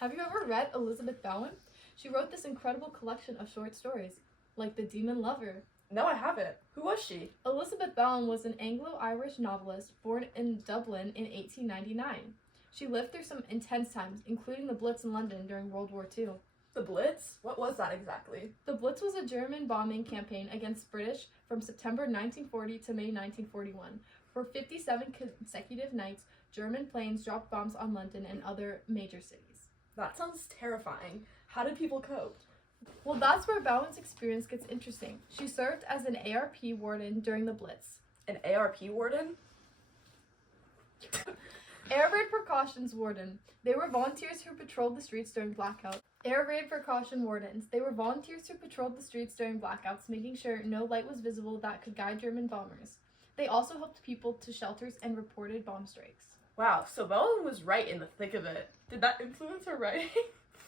Have you ever read Elizabeth Bowen? She wrote this incredible collection of short stories, like The Demon Lover. No, I haven't. Who was she? Elizabeth Bowen was an Anglo-Irish novelist born in Dublin in 1899. She lived through some intense times, including the Blitz in London during World War II. The Blitz? What was that exactly? The Blitz was a German bombing campaign against British from September 1940 to May 1941. For 57 consecutive nights, German planes dropped bombs on London and other major cities. That sounds terrifying. How did people cope? Well, that's where Bowen's experience gets interesting. She served as an ARP warden during the Blitz. An ARP warden? Air Raid Precautions Warden. They were volunteers who patrolled the streets during blackouts. Air Raid Precaution Wardens. They were volunteers who patrolled the streets during blackouts, making sure no light was visible that could guide German bombers. They also helped people to shelters and reported bomb strikes. Wow, so Bowen was right in the thick of it. Did that influence her writing?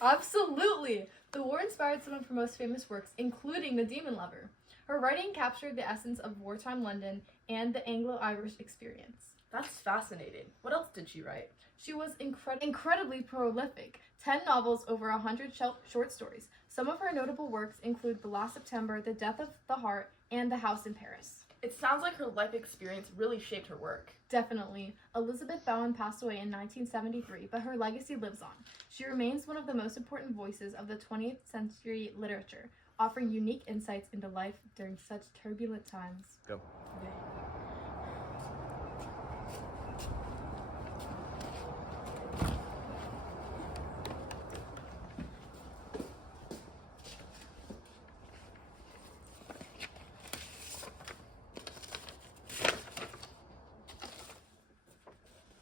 Absolutely! The war inspired some of her most famous works, including The Demon Lover. Her writing captured the essence of wartime London and the Anglo-Irish experience. That's fascinating. What else did she write? She was incredibly prolific. 10 novels, over 100 short stories. Some of her notable works include The Last September, The Death of the Heart, and The House in Paris. It sounds like her life experience really shaped her work. Definitely. Elizabeth Bowen passed away in 1973, but her legacy lives on. She remains one of the most important voices of the 20th century literature, offering unique insights into life during such turbulent times. Go.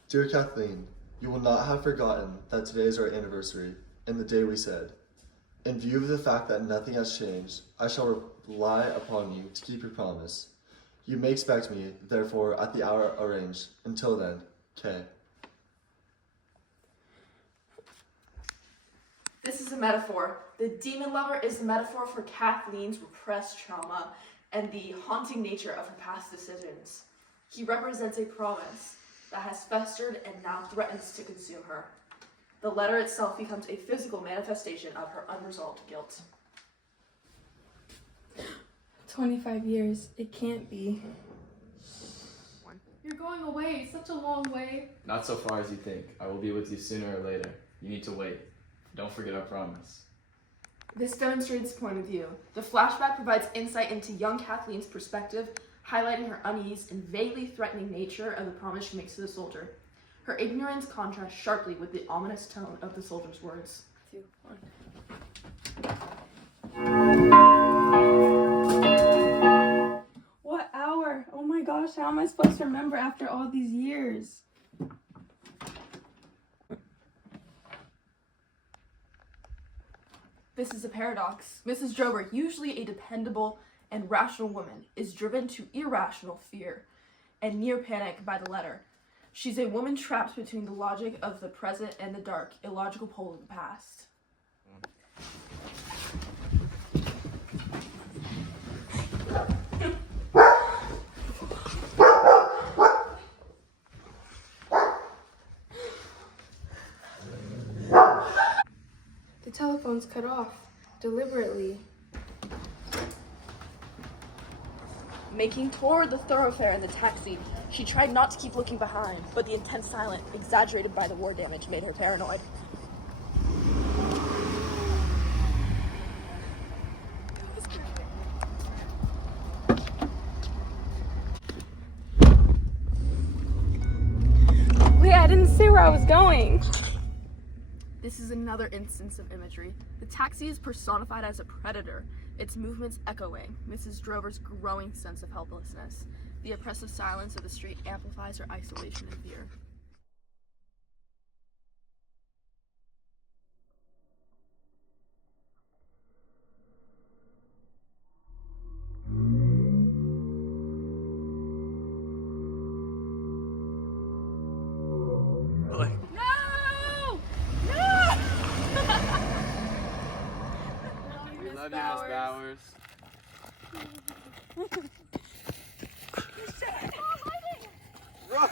Dear Kathleen, you will not have forgotten that today is our anniversary, and the day we said, in view of the fact that nothing has changed, I shall rely upon you to keep your promise. You may expect me, therefore, at the hour arranged. Until then, K. This is a metaphor. The demon lover is a metaphor for Kathleen's repressed trauma and the haunting nature of her past decisions. He represents a promise that has festered and now threatens to consume her. The letter itself becomes a physical manifestation of her unresolved guilt. 25 years. It can't be. You're going away, such a long way. Not so far as you think. I will be with you sooner or later. You need to wait. Don't forget our promise. This demonstrates point of view. The flashback provides insight into young Kathleen's perspective, highlighting her unease and vaguely threatening nature of the promise she makes to the soldier. Her ignorance contrasts sharply with the ominous tone of the soldier's words. 2, 1. What hour? Oh my gosh, how am I supposed to remember after all these years? This is a paradox. Mrs. Drover, usually a dependable and rational woman, is driven to irrational fear and near panic by the letter. She's a woman trapped between the logic of the present and the dark, illogical pole of the past. The telephone's cut off. Deliberately. Making toward the thoroughfare in the taxi, she tried not to keep looking behind, but the intense silence, exaggerated by the war damage, made her paranoid. Wait, I didn't see where I was going. This is another instance of imagery. The taxi is personified as a predator, its movements echoing Mrs. Drover's growing sense of helplessness. The oppressive silence of the street amplifies her isolation and fear. Love you, Miss Bowers. Run!